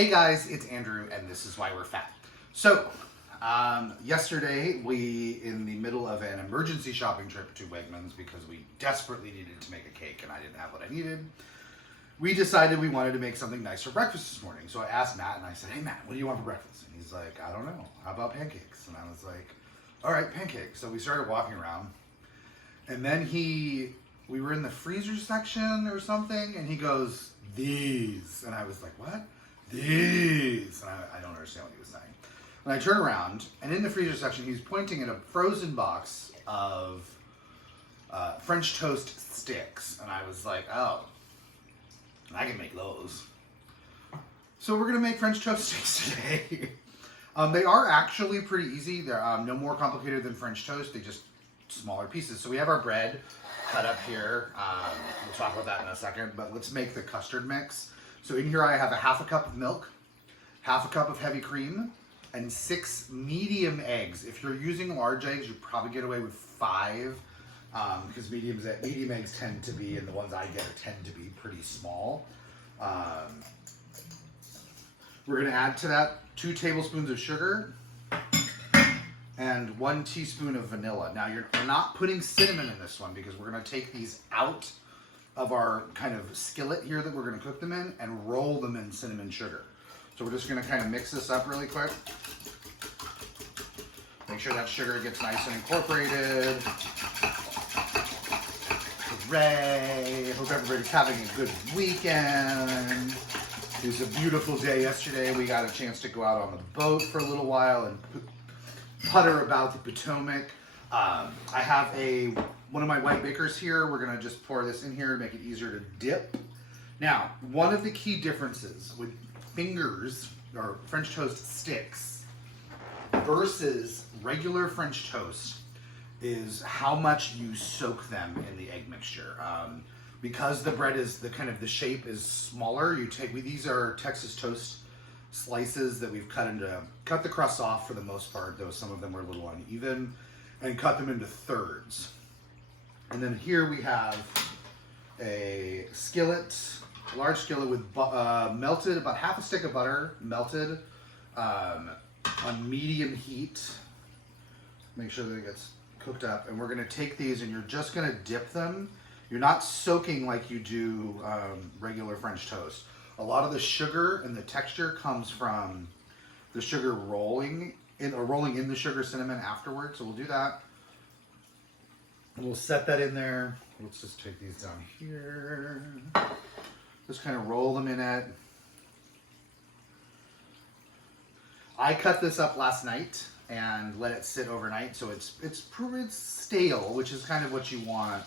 Hey guys, it's Andrew, and this is why we're fat. So, yesterday in the middle of an emergency shopping trip to Wegmans because we desperately needed to make a cake and I didn't have what I needed, we decided we wanted to make something nice for breakfast this morning. So I asked Matt and I said, hey Matt, what do you want for breakfast? And he's like, I don't know, how about pancakes? And I was like, all right, pancakes. So we started walking around and then we were in the freezer section or something and he goes, these. And I was like, what? These. And I don't understand what he was saying. And I turn around, and in the freezer section, he's pointing at a frozen box of French toast sticks. And I was like, oh, I can make those. So we're going to make French toast sticks today. They are actually pretty easy. They're no more complicated than French toast. They just smaller pieces. So we have our bread cut up here. We'll talk about that in a second, but let's make the custard mix. So in here I have a half a cup of milk, half a cup of heavy cream, and 6 medium eggs. If you're using large eggs, you probably get away with 5 because medium eggs tend to be, and the ones I get tend to be pretty small. We're gonna add to that 2 tablespoons of sugar and 1 teaspoon of vanilla. Now we're not putting cinnamon in this one because we're gonna take these out of our kind of skillet here that we're gonna cook them in and roll them in cinnamon sugar. So we're just gonna kind of mix this up really quick. Make sure that sugar gets nice and incorporated. Hooray! Hope everybody's having a good weekend. It was a beautiful day yesterday. We got a chance to go out on the boat for a little while and putter about the Potomac. I have one of my white bakers here. We're gonna just pour this in here to make it easier to dip. Now, one of the key differences with fingers or French toast sticks versus regular French toast is how much you soak them in the egg mixture. Because the bread is the shape is smaller, these are Texas toast slices that we've cut the crust off for the most part, though some of them were a little uneven, and cut them into thirds. And then here we have a skillet, a large skillet with melted, about half a stick of butter, melted on medium heat. Make sure that it gets cooked up. And we're gonna take these and you're just gonna dip them. You're not soaking like you do regular French toast. A lot of the sugar and the texture comes from the sugar rolling in the sugar cinnamon afterwards. So we'll do that. And we'll set that in there. Let's just take these down here. Just kind of roll them in it. I cut this up last night and let it sit overnight, so it's stale, which is kind of what you want,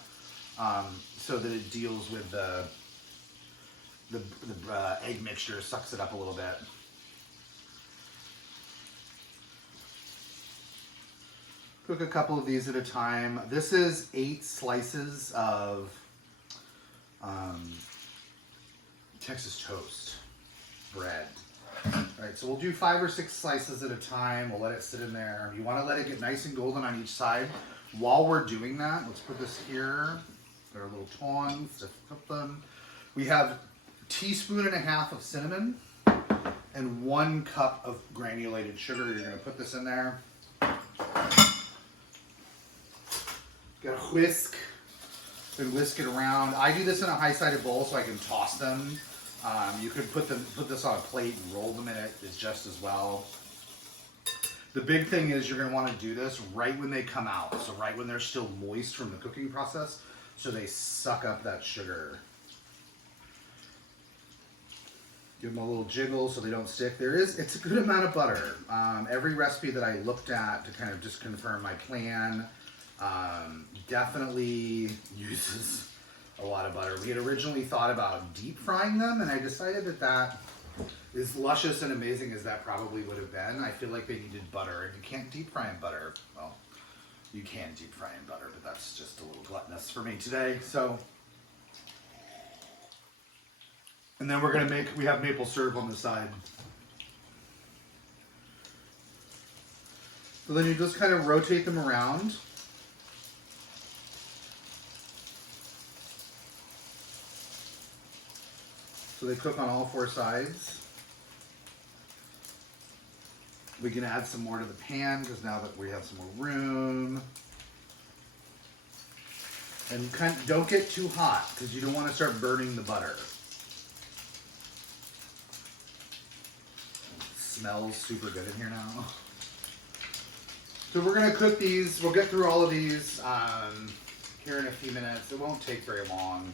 so that it deals with the egg mixture, sucks it up a little bit. Cook a couple of these at a time. This is 8 slices of Texas toast bread. All right, so we'll do 5 or 6 slices at a time. We'll let it sit in there. You want to let it get nice and golden on each side. While we're doing that, let's put this here. Got our little tongs to flip them. We have 1.5 teaspoons of cinnamon and 1 cup of granulated sugar. You're going to put this in there. Got a whisk and whisk it around. I do this in a high-sided bowl so I can toss them. You could put this on a plate and roll them in it just as well. The big thing is you're going to want to do this right when they come out, so right when they're still moist from the cooking process, so they suck up that sugar. Give them a little jiggle so they don't stick. It's a good amount of butter. Every recipe that I looked at to kind of just confirm my plan definitely uses a lot of butter. We had originally thought about deep frying them, and I decided that as luscious and amazing as that probably would have been, I feel like they needed butter, and you can't deep fry in butter. Well, you can deep fry in butter, but that's just a little gluttonous for me today. So, and then we have maple syrup on the side. So then you just kind of rotate them around. So they cook on all 4 sides. We can add some more to the pan because now that we have some more room. And don't get too hot because you don't want to start burning the butter. It smells super good in here now. So we're going to cook these. We'll get through all of these here in a few minutes. It won't take very long.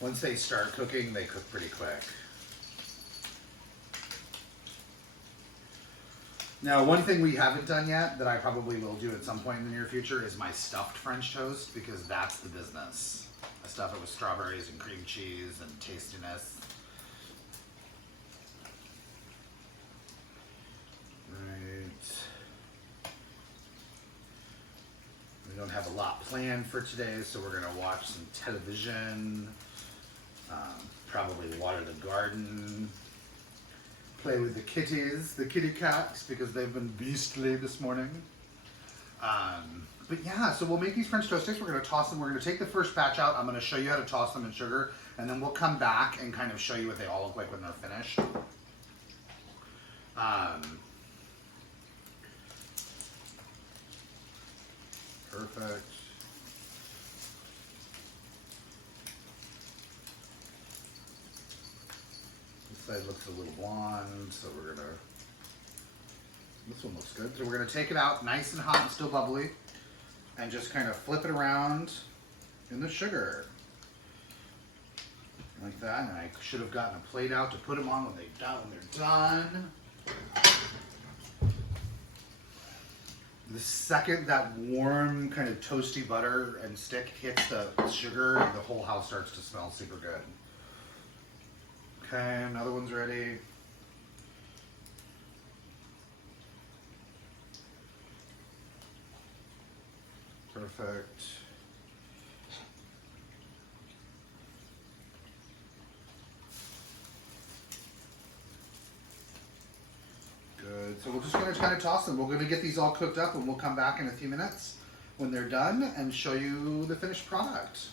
Once they start cooking, they cook pretty quick. Now, one thing we haven't done yet that I probably will do at some point in the near future is my stuffed French toast, because that's the business. I stuff it with strawberries and cream cheese and tastiness. Right. We don't have a lot planned for today, so we're going to watch some television, probably water the garden, play with the kitties, the kitty cats, because they've been beastly this morning. But yeah, so we'll make these French toast sticks. We're going to toss them. We're going to take the first batch out. I'm going to show you how to toss them in sugar, and then we'll come back and kind of show you what they all look like when they're finished. Perfect. This side looks a little blonde, so we're gonna, this one looks good. So we're gonna take it out nice and hot and still bubbly and just kind of flip it around in the sugar. Like that, and I should have gotten a plate out to put them on when they're done. The second that warm, kind of toasty butter and stick hits the sugar, the whole house starts to smell super good. Okay, another one's ready. Perfect. Good. So we're just going to kind of toss them. We're going to get these all cooked up, and we'll come back in a few minutes when they're done and show you the finished product.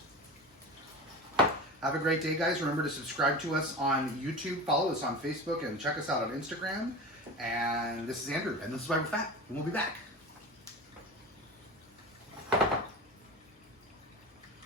Have a great day, guys. Remember to subscribe to us on YouTube, follow us on Facebook, and check us out on Instagram. And this is Andrew, and this is Why We're Fat, and we'll be back.